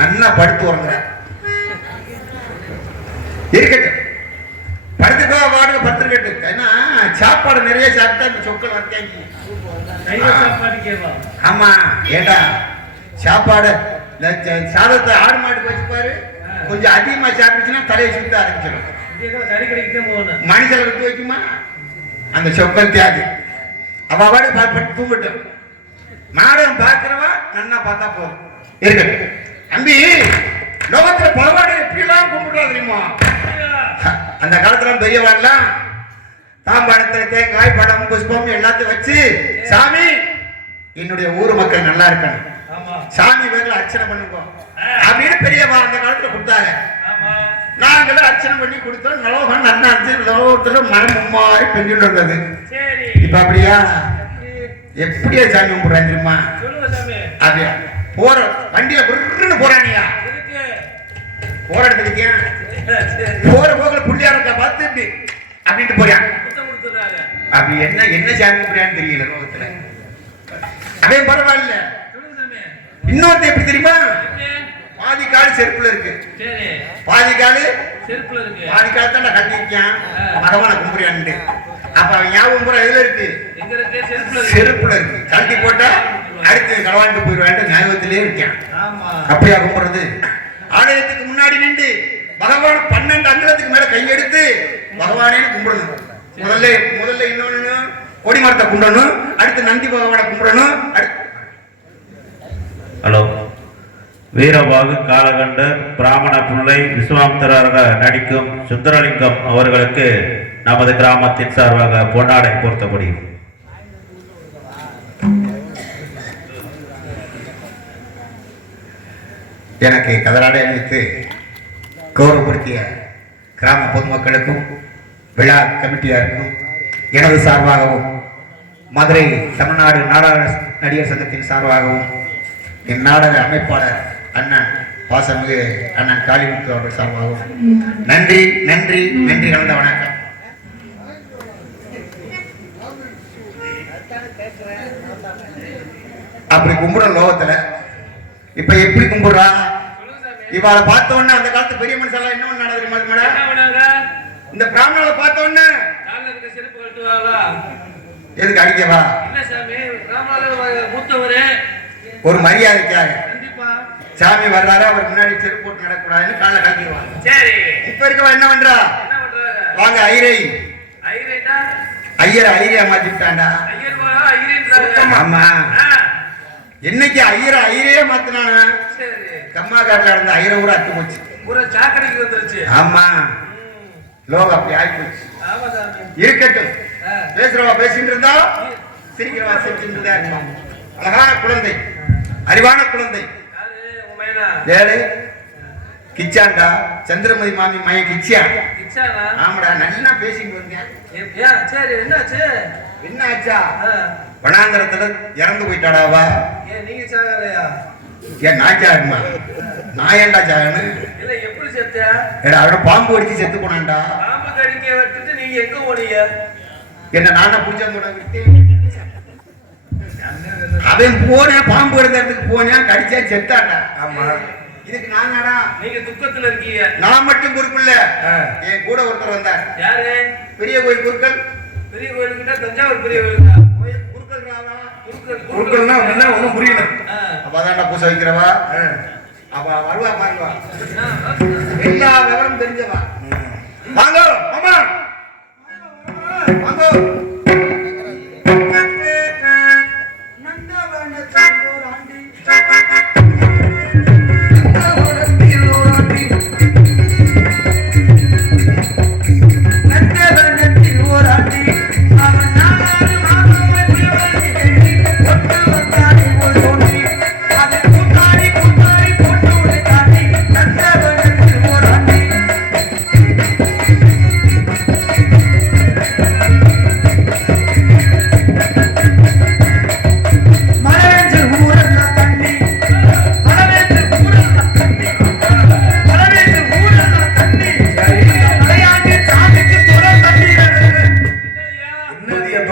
நல்லா படுத்து உறங்குற. இருக்கட்டும். படுத்துக்கோ வாடுங்க படுத்துருக்கட்டும். ஏன்னா சாப்பாடு நிறைய சாப்பிட்டா இந்த சொக்கல் வந்தாங்க ஆமா ஏண்டா? சாப்பாடு சாதத்தை ஆடு மாட்டுக்கு வச்சு பாரு கொஞ்சம் அதிகமா சாப்பிட்டுச்சுன்னா தலையை சுத்த ஆரம்பிச்சிடும் விட்டு வைக்குமா? அந்த சொக்கல் தியாகு அவ பாடு பட்டு தூங்கட்டும். நாடகம் பார்க்கிறவா நன்னா பார்த்தா போதும். இருக்கட்டும் தம்பி லோகத்துல பகவானை எப்படிலாம் கும்பிடுறா தெரியுமா? அந்த காலத்துல பெரியவாள்லாம் தாம்பாளத்துல தேங்காய் பழம் புஷ்பம் எல்லாத்தையும் வச்சு சாமி என்னுடைய ஊர் மக்கள் நல்லா இருக்கணும். ஆமா. சாமி பேர்ல அர்ச்சனை பண்ணுங்க. அப்படின்னு பெரியவா அந்த காலத்துல கொடுத்தாங்க. ஆமா. நாங்களும் அர்ச்சனை பண்ணி கொடுத்தோம். லோகம் நல்லா இருந்துச்சு. லோகத்துல மனம் மும்மாறி பெஞ்சுட்டு இருந்தது. சரி. இப்ப அப்படியா? எப்படியா சாமி கும்பிடுறாங்க தெரியுமா? சொல்லுங்க சாமி. அப்படியா போற வண்டியில புருன்னு போறானியா? இருக்கு. போற? சரி. போற போக்குல புள்ளியாரத்தை பார்த்து இப்படி அப்படின்ட்டு போறியா? அப்படி என்ன என்ன சாமி கும்பிடுறான்னு தெரியல லோகத்துல. அதே பரவாயில்ல. இன்னொருத்த எப்படி தெரியுமா. பாதி கால் செருப்புல இருக்கு. பாதி காலு செருப்புல இருக்கு. பாதி காலத்தாண்ட கட்டிருக்கான் பகவான கும்பிடுறான்ட்டு அப்ப அவன் ஞாபகம் பூரா எதுல இருக்கு? செருப்புல இருக்கு. கழட்டி போட்டா அடுத்து களவாண்டு போயிடுவான்ட்டு ஞாபகத்திலே இருக்கான். அப்படியா கும்பிடுறது? ஆலயத்துக்கு முன்னாடி நின்று பகவான் பன்னெண்டு அங்குலத்துக்கு மேல கையெடுத்து பகவானே கும்பிடணும் முதல்ல முதல்ல இன்னொன்னு கொடிமரத்தை கும்பிடணும். அடுத்து நந்தி பகவானை கும்பிடணும். ஹலோ. வீரபாகு காலகண்டர் பிராமண பிள்ளை விஸ்வாமித்தராக நடிக்கும் சுந்தரலிங்கம் அவர்களுக்கு நமது கிராமத்தின் சார்பாக பொன்னாடை பொருத்தப்படுகிறது எனக்கு கதராடை அளித்து கௌரவப்படுத்திய கிராம பொதுமக்களுக்கும் விழா கமிட்டியாருக்கும் எனது சார்பாகவும் மதுரை தமிழ்நாடு நாடக நடிகர் சங்கத்தின் சார்பாகவும் என் நாடக அமைப்பாளர் அண்ணன் பாசமிகு அண்ணன் காளிமுத்து அவர்கள் சார்பாகவும் நன்றி நன்றி நன்றி கலந்த வணக்கம். அப்படி கும்பிடும் லோகத்துல இப்ப எப்படி கும்பிடுறா? சொல்லுங்க இவாளை பார்த்த உடனே அந்த காலத்து பெரிய மனுஷன் என்ன ஒண்ணு மேடம் இந்த பிராமணாவை பார்த்த உடனே கால்ல இருக்க செருப்பு கட்டுவாங்களா எதுக்கு அடிக்கவா இல்ல சாமி? ராமநாத மூத்தவரே. ஒரு மரியாதைக்காக கண்டிப்பா. சாமி வர்றாரு அவர் முன்னாடி செருப்பு போட்டு நடக்கூடாதுன்னு காலை கட்டிடுவாங்க சரி. இப்ப இருக்கவன் என்ன பண்றா? என்ன பண்றாங்க வாங்க ஐரை ஐயரேட்டா ஐயரை ஐரியா மாத்திட்டாண்டா ஐயர் வா ஐயரேன்றாங்க ஆமா. என்னைக்கு ஐயரை ஐரையே மாத்தினானா? சரி. கம்மா காட்டுல இருந்த ஐயரை கூட அத்து போச்சு. ஒரு சாக்கடைக்கு வந்துருச்சு. ஆமா. லோகம் அப்படி ஆகி போச்சு ஆமா சாமி இருக்கட்டும் பேசுறவா பேசிட்டு இருந்தா சிரிக்கிறவா சிரிச்சுட்டு அழகான குழந்தை. அறிவான குழந்தை. ஏழு கிச்சாண்டா? சந்திரமதி மாமி மயன் கிச்சியா ஆமாடா நல்லா பேசிட்டு வந்தேன் சரி என்னாச்சு? என்ன ஆச்சா ஆ, வனாந்தரத்துல இறந்து போயிட்டாடாவா ஏன் நீங்க சாகலையா? ஏன் நான் சாகணுமா நான் ஏன்டா சாகணும் இல்ல எப்படி செத்தியா ஏடா அவட பாம்பு அடிச்சு செத்து போனான்டா. பாம்பு கடிக்க விட்டுட்டு நீங்க எங்க போனீங்க? என்ன நானா புடிச்சா விட்டு? அவன் போனேன் பாம்பு இடத்துக்கு போனேன் கடிச்சா செத்தான்டா. ஆமா. இதுக்கு நானாடா நீங்க துக்கத்துல இருக்கீங்க. நான் மட்டும் பொறுப்பு இல்ல. என் கூட ஒருத்தர் வந்தார். யாரு? பெரிய கோயில் குருக்கள் பெரிய கோயிலுக்கிட்ட தஞ்சாவூர் பெரிய கோயிலுக்கா குருக்கள்னா அப்படின்னா ஒண்ணும் புரியல. ஆ. அவதான்டா பூசை வைக்கிறவா? அவ வருவா பாருவா. ஆ, எல்லா விவரம் தெரிஞ்சவா? வாங்க மாமா. வாங்க.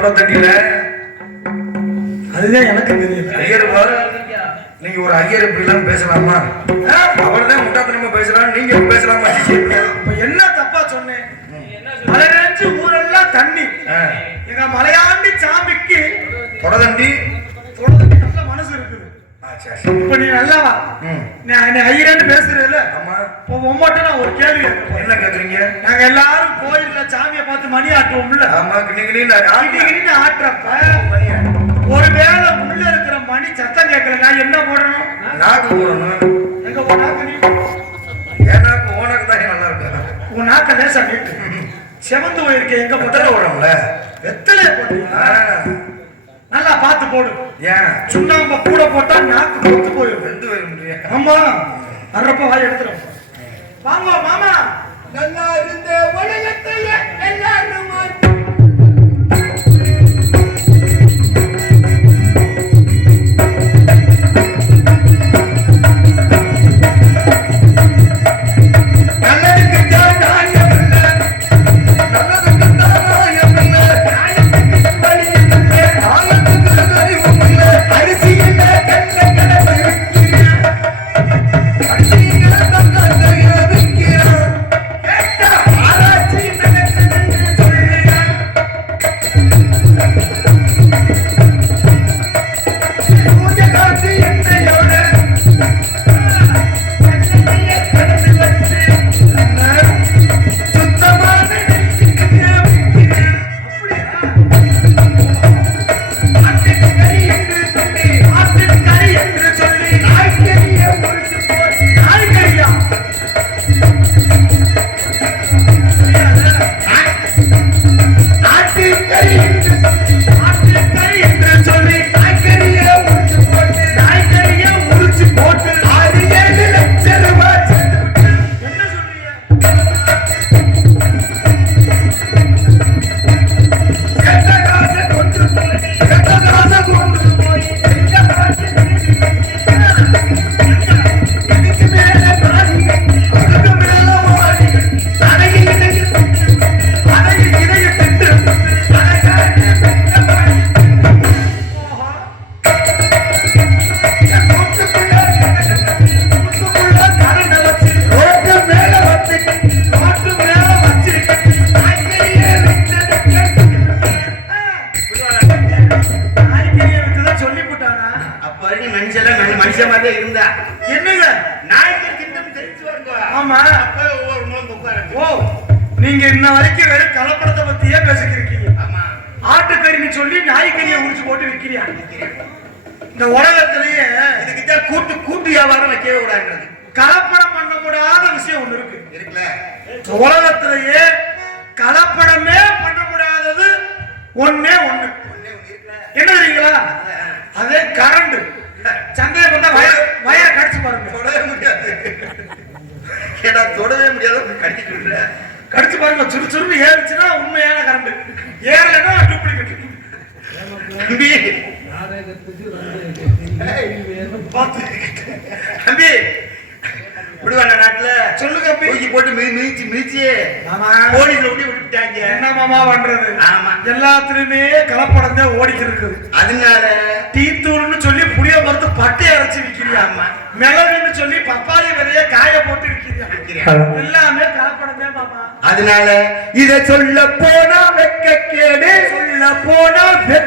ஐம்பத்தஞ்சுல அதுதான் எனக்கு தெரியல ஐயர் நீங்க ஒரு ஐயர் இப்படிலாம் பேசலாமா? அவர் தான் முட்டா பின்னமா நீங்க பேசலாமா என்ன தப்பா சொன்னேன்? அதை நினைச்சு ஊரெல்லாம் தண்ணி. எங்க மலையாண்டி சாமிக்கு தொடதண்டி. தொடதண்டி நல்ல மனசு இருக்குது. இப்ப நீ நல்லவா நான் ஐயரன்னு பேசுறேன் இல்ல ஆமா ஒரு கேள்வி என்ன கேக்குறீங்க? நாங்க எல்லாரும் கோயில்ல சாமியை பார்த்து மணி ஆட்டுவோம்ல? ஆமா ஆட்டி கிட்டி ஆட்டுறப்ப ஒருவேளை உள்ள இருக்கிற மணி சத்தம் கேட்கல நான் என்ன போடணும்? நாக்கு போடணும். எங்க போனாக்க நீ? என் நாக்கு ஓனாக்கு தான் நல்லா இருக்கு உன் நாக்க லேசா நீட்டு செவந்து போயிருக்க எங்க முட்டை போட்ட ஓடம்ல வெத்தலைய போட்டீங்களா நல்லா பார்த்து போடு. ஏன்? சுண்ணாம்ப கூட போட்டா நாக்கு கொத்து போயிடும். போயிட முடியும் ஆமா. அறப்ப வாய் எடுத்துரும் வாங்க மாமா. நல்லா இருந்த உலகத்தைய எல்லாரும் நாய்க்கறியை உரிச்சு போட்டு விற்கிறியா? இந்த உலகத்திலேயே இதுக்கிட்ட கூட்டு கூட்டு வியாபாரம் வைக்கவே கூடாதுன்றது. கலப்படம் பண்ண முடியாத விஷயம் ஒண்ணு இருக்கு. இருக்குல்ல? உலகத்திலேயே கலப்படமே பண்ண முடியாதது ஒண்ணே. என்ன தெரியுங்களா? அதே கரண்ட் சந்தையை பார்த்தா வயர் வயரை கடிச்சு பாருங்க. தொடவே முடியாது. ஏடா தொடவே முடியாது? கடிச்சு பாருங்க. சுறு சுறுன்னு ஏறிச்சுன்னா உண்மையான கரண்ட் ஏறலைன்னா தம்பி தம்பி விடுவாங்க நாட்டுல சொல்லுங்க அப்பி. தூக்கி போட்டு மிதி மிதிச்சு மிதிச்சு. போலீஸ்ல விட்டு விட்டுட்டாங்க என்ன மாமா பண்றது ஆமா. எல்லாத்துலயுமே கலப்படம் தான் ஓடிட்டு இருக்குது அதனால டீ தூள்னு சொல்லி புளிய மறுத்து பட்டை அரைச்சு ஆமா. மிளகுன்னு சொல்லி பப்பாளி விதைய காய போட்டு விக்கிறேன். எல்லாமே கலப்படம் தான் மாமா அதனால இத சொல்ல போனா வெக்க கேடு சொல்ல போனா வெக்க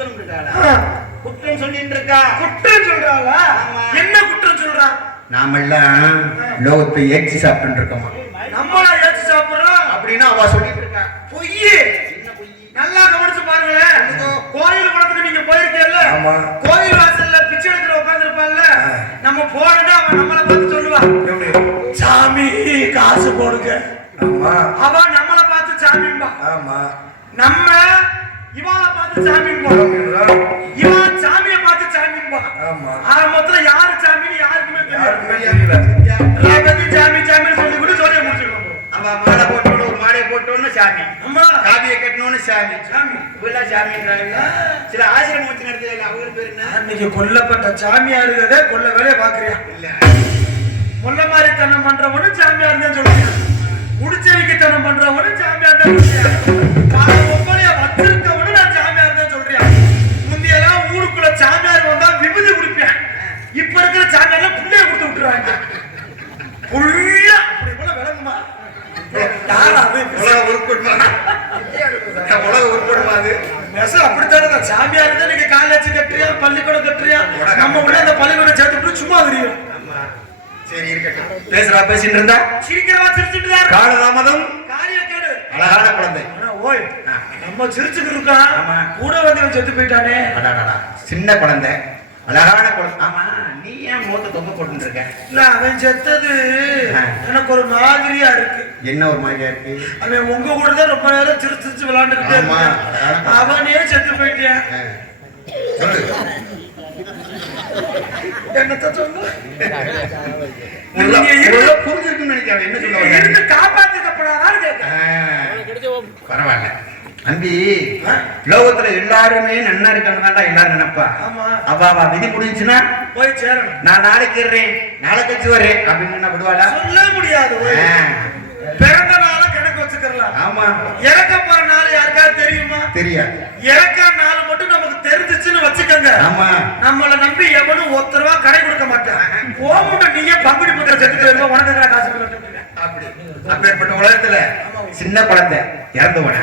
இருக்காளா ஆ. குற்றம் சொல்லிட்டு இருக்கா குற்றம் சொல்றாளா? ஆமா. என்ன குற்றம் சொல்றா? நாமெல்லாம் லோகத்தை ஏற்றி சாப்பிட்டு இருக்கோமா நம்மளா ஏச்சு சாப்பிடுறோம். அப்படின்னு அவ சொல்லிட்டு இருக்கா பொய். என்ன பொய்? நல்லா கவனிச்சு பாருங்களேன். கோயில் குளத்துக்கு நீங்க போயிருக்கீங்கல்ல ஆமா. கோயில் வாசல்ல நம்ம போறேன்னா அவன் நம்மளை பார்த்து சொல்லுவா. எப்படி? சாமி காசு போடுங்க. ஆமா. அவ நம்மளை பார்த்து சாமிம்பா. ஆமா. நம்ம இவாள பார்த்து சாமிம்பா இவன் சாமியை பார்த்து சாமிம்பா ஆமா. ஆக மொத்தம் யாரு சாமின்னு யாருக்குமே தெரியல. எல்லா பத்தியும் சாமி சாமின்னு சொல்லி கூட சொல்லி முடிச்சிருக்கோம் அவ மாலை போட்டோன்னு ஒரு மாலையை போட்டோன்னு சாமி. அம்மா. காவியை கட்டணும்னு சாமி. சாமி. இப்பெல்லாம் சாமின்றாங்க. சில ஆசிரமம் வச்சு நடத்துறாங்க அவங்க பேர் என்ன? அன்னைக்கு கொல்லப்பட்ட சாமியாருங்கிறதே கொல்ல வேலையை பாக்குறியா இல்ல. முல்ல மாதிரி தனம் பண்றவனு சாமியார் தான் சொல்றியா? முடிச்சவிக்கு தனம் பண்றவனு சாமியார் தான் கால ஒப்பனைய இப்ப இருக்கிற சாமியார்லாம் புள்ளைய கொடுத்து விட்டுறாங்க புள்ள அப்படி போல விளங்குமா? யாரா அது? உலக உருப்படுமா உலக உருப்படுமா அது? நெசம் அப்படித்தானே தான் சாமியார் தான் நீங்க காலேஜ் கட்டுறியா பள்ளிக்கூடம் கட்டுறியா? நம்ம உள்ள அந்த பள்ளிக்கூடம் சேர்த்து சும்மா தெரியும் சரி இருக்கட்டும். பேசுறா பேசிட்டு இருந்தா? சீக்கிரமா சிரிச்சுட்டு தான் இருக்கா. காலதாமதம். காரியம் கேடு அழகான குழந்தை. ஓய் நம்ம சிரிச்சுக்கிட்டு இருக்கோம். கூட வந்தவன் செத்து போயிட்டானே. சின்ன குழந்தை. அழகான குழந்தை ஆமா நீ ஏன் மூத்த தொங்க போட்டு இருக்க இல்ல அவன் செத்தது. எனக்கு ஒரு மாதிரியா இருக்கு. என்ன ஒரு மாதிரியா இருக்கு? அவன் உங்க கூட தான் ரொம்ப நேரம் சிரிச்சு சிரிச்சு விளையாண்டுக்கிட்டே. இருக்கான். அவனே செத்து போயிட்டான். என்னத்த சொல்லு புரிஞ்சிருக்குன்னு நினைக்கிறேன். என்ன சொல்ல வர்றாரு? இருந்து காப்பாத்திக்கப்படாதான்னு கேட்க ஆ. பரவாயில்ல. அன்பி லோகத்துல எல்லாருமே நன்னா இருக்கணும் எல்லாரும் நினைப்பா. ஆமா. அவ அவ விதி முடிஞ்சுன்னா போய் சேரணும். நான் நாளைக்கு இருறேன் நாளை கழிச்சு வர்றேன் அப்படின்னு என்ன விடுவாளா? சொல்ல முடியாது. பிறந்த நாள வச்சுக்கலாம் ஆமா. இறக்க போற நாள் யாருக்காவது தெரியுமா? தெரியாது. இறக்க நாள் மட்டும் நமக்கு தெரிஞ்சிச்சுன்னு வச்சுக்கோங்க. ஆமா. நம்மள நம்பி எவனும் ஒத்த ரூபா கடை கொடுக்க மாட்டான். போமுட்ட நீயே பங்குனி புத்திர செத்து போயிருந்தா உனக்கு காசு? அப்படி. அப்பேற்பட்ட உலகத்துல சின்ன குழந்தை இறந்து போன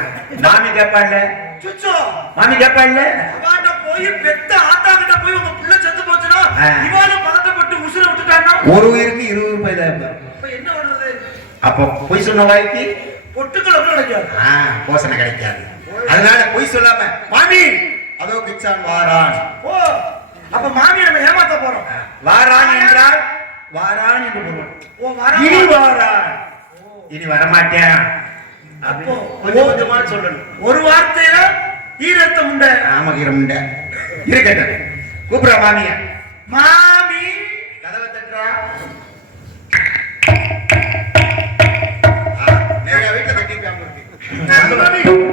மாமி கேப்பாள்ல சுச்சோ. மாமி கேப்பாள்ல அவாட்ட போய் பெத்த ஆத்தா கிட்ட போய் உங்க புள்ள செத்து போச்சுன்னா ஆ. இவாலும் பதட்டப்பட்டு உசுர விட்டுட்டான்னா? ஒரு உயிருக்கு இருபது ரூபாய் தான் என்ன பண்றது அப்போ பொய் சொன்ன வாய்க்கு பொட்டுக்கள் கிடைக்காது. போசனை கிடைக்காது. அதனால பொய் சொல்லாம மாமி! அதோ கிச்சான் வாரான். ஓ அப்ப மாமியை நம்ம ஏமாத்த போறோம். வாரான் என்றால் வாரான் என்று பொருள். ஓ வர இனி வாரான். இனி வரமாட்டேன். அப்போ கொஞ்சம் கொஞ்சமா சொல்லணும். ஒரு வார்த்தையில ஈரத்தம் உண்ட? ஆமகிரமுண்ட இருக்கட்டும். கூப்பிடுற மாமிய. மாமி Dani.